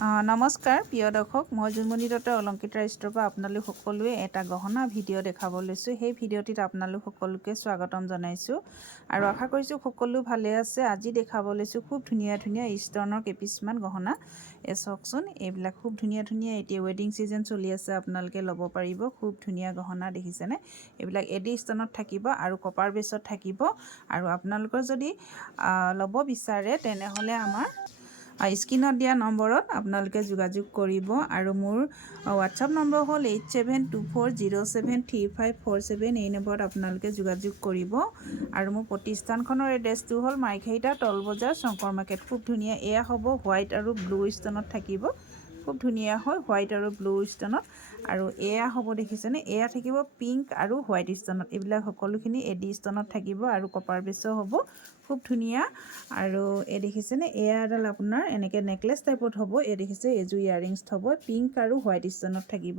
নমস্কাৰ প্ৰিয় দৰ্শক, মই জুনমণি দত্ত অলংকিতা ষ্ট'ৰৰ পৰা আপোনালোক সকলোৱে এটা গহনা ভিডিঅ' দেখাব লৈছোঁ। সেই ভিডিঅ'টিত আপোনালোক সকলোকে স্বাগতম জনাইছোঁ আৰু আশা কৰিছোঁ সকলো ভালে আছে। আজি দেখাব লৈছোঁ খুব ধুনীয়া ধুনীয়া ষ্টনৰ কেইপিছমান গহনা। চাওকচোন, এইবিলাক খুব ধুনীয়া ধুনীয়া, এতিয়া ৱেডিং ছিজন চলি আছে, আপোনালোকে ল'ব পাৰিব। খুব ধুনীয়া গহনা দেখিছেনে? এইবিলাক এডি ষ্টনত থাকিব আৰু কপাৰ বেছত থাকিব। আৰু আপোনালোকৰ যদি ল'ব বিচাৰে তেনেহ'লে আমাৰ স্ক্ৰীনত দিয়া নম্বৰত আপোনালোকে যোগাযোগ কৰিব আৰু মোৰ হোৱাটছআপ নম্বৰ হ'ল 8724073547। এই নম্বৰত আপোনালোকে যোগাযোগ কৰিব। আৰু মোৰ প্ৰতিষ্ঠানখনৰ এড্ৰেছটো হ'ল মাইখাইটা টল বজাৰ শংকৰ মাৰ্কেট। খুব ধুনীয়া, এয়া হ'ব হোৱাইট আৰু ব্লু ষ্টনত থাকিব। খুব ধুনীয়া হয় হোৱাইট আৰু ব্লু ষ্টনত। আৰু এয়া হ'ব দেখিছেনে, এয়া থাকিব পিংক আৰু হোৱাইট ষ্টনত। এইবিলাক সকলোখিনি এডি ষ্টনত থাকিব আৰু কপাৰ বেছো হ'ব। খুব ধুনীয়া। আৰু এই দেখিছেনে, এয়া এডাল আপোনাৰ এনেকৈ নেকলেছ টাইপত হ'ব। এই দেখিছে, এযোৰ ইয়াৰিংছ হ'ব, পিংক আৰু হোৱাইট ষ্টনত থাকিব।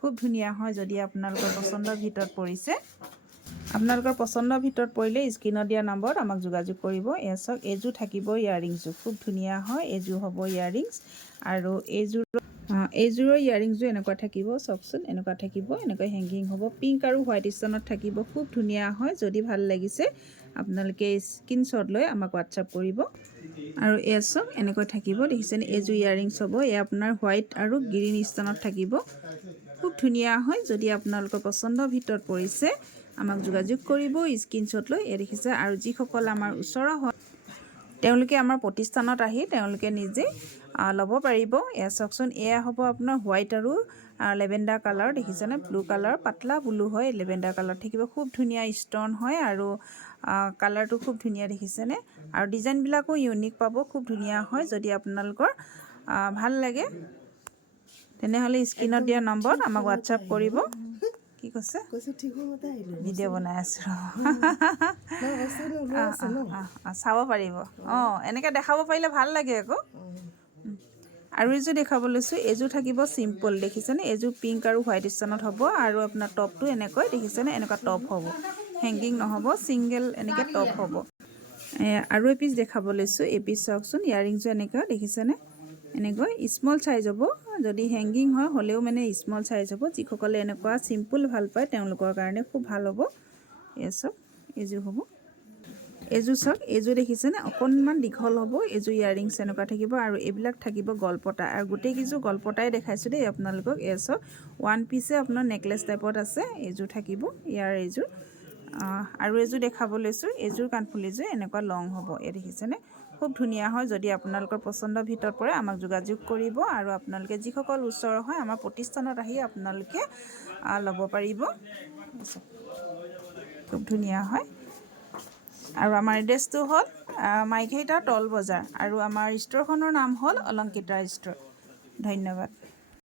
খুব ধুনীয়া হয়। যদি আপোনালোকৰ পচন্দৰ ভিতৰত পৰিছে, আপোনালোকৰ পচন্দৰ ভিতৰত পৰিলে স্ক্ৰীনত দিয়া নম্বৰত আমাক যোগাযোগ কৰিব। এয়া চাওক, এইযোৰ থাকিব ইয়াৰিংছযোৰ। খুব ধুনীয়া হয়। এইযোৰ হ'ব ইয়াৰিংছ আৰু এইযোৰৰ ইয়াৰিংছযোৰ এনেকুৱা থাকিব। চাওকচোন, এনেকুৱা থাকিব, এনেকৈ হেংগিং হ'ব, পিংক আৰু হোৱাইট ষ্টনত থাকিব। খুব ধুনীয়া হয়। যদি ভাল লাগিছে আপোনালোকে স্ক্ৰীনশ্বট লৈ আমাক হোৱাটছআপ কৰিব। আৰু এয়া চাওক, এনেকৈ থাকিব দেখিছেনে, এইযোৰ ইয়াৰিংছ হ'ব। এয়া আপোনাৰ হোৱাইট আৰু গ্ৰীণ ষ্টনত থাকিব। খুব ধুনীয়া হয়। যদি আপোনালোকৰ পচন্দৰ ভিতৰত পৰিছে আমাক যোগাযোগ কৰিব স্ক্ৰীনশ্বট লৈ। এই দেখিছে, আৰু যিসকল আমাৰ ওচৰৰ হয় তেওঁলোকে আমাৰ প্ৰতিষ্ঠানত আহি তেওঁলোকে নিজে ল'ব পাৰিব। এয়া চাওকচোন, এয়া হ'ব আপোনাৰ হোৱাইট আৰু লেভেণ্ডাৰ কালাৰ দেখিছেনে, ব্লু কালাৰ, পাতলা ব্লু হয়, লেভেণ্ডাৰ কালাৰ থাকিব। খুব ধুনীয়া ষ্টন হয় আৰু কালাৰটো খুব ধুনীয়া দেখিছেনে। আৰু ডিজাইনবিলাকো ইউনিক পাব, খুব ধুনীয়া হয়। যদি আপোনালোকৰ ভাল লাগে তেনেহ'লে স্ক্ৰীনত দিয়া নম্বৰত আমাক হোৱাটছআপ কৰিব। কি কৈছে? ভিডিঅ' বনাই আছোঁ, চাব পাৰিব। এনেকৈ দেখাব পাৰিলে ভাল লাগে আকৌ। আৰু এইযোৰ দেখাব লৈছোঁ, এইযোৰ থাকিব চিম্পল দেখিছেনে, এইযোৰ পিংক আৰু হোৱাইট ষ্টনত হ'ব। আৰু আপোনাৰ টপটো এনেকৈ দেখিছেনে, এনেকুৱা টপ হ'ব, হেংগিং নহ'ব, ছিংগল এনেকৈ টপ হ'ব। আৰু এপিচ দেখাব লৈছোঁ। এপিচ চাওকচোন, ইয়াৰিংছযোৰ এনেকুৱা দেখিছেনে, এনেকৈ স্মল চাইজ হ'ব। যদি হেংগিং হয় হ'লেও মানে স্মল চাইজ হ'ব। যিসকলে এনেকুৱা চিম্পুল ভাল পায় তেওঁলোকৰ কাৰণে খুব ভাল হ'ব। এই চাওক, এইযোৰ হ'ব। এইযোৰ চাওক, এইযোৰ দেখিছেনে, অকণমান দীঘল হ'ব। এইযোৰ ইয়াৰিংছ এনেকুৱা থাকিব আৰু এইবিলাক থাকিব গলপতা। আৰু গোটেইকেইযোৰ গলপতাই দেখাইছোঁ দেই আপোনালোকক। এই চাওক, ওৱান পিচে আপোনাৰ নেকলেছ টাইপত আছে। এইযোৰ থাকিব, ইয়াৰ এইযোৰ। আৰু এইযোৰ দেখাব লৈছোঁ, এইযোৰ কাণফুলিযোৰ এনেকুৱা লং হ'ব। এই দেখিছেনে, খুব ধুনীয়া হয়। যদি আপোনালোকৰ পচন্দৰ ভিতৰত পৰে আমাক যোগাযোগ কৰিব। আৰু আপোনালোকে যিসকল ওচৰৰ হয় আমাৰ প্ৰতিষ্ঠানত আহি আপোনালোকে ল'ব পাৰিব। খুব ধুনীয়া হয়। আৰু আমাৰ এড্ৰেছটো হ'ল মাইখাইটা টল বজাৰ আৰু আমাৰ ষ্ট'ৰখনৰ নাম হ'ল অলংকিতা ষ্ট'ৰ। ধন্যবাদ।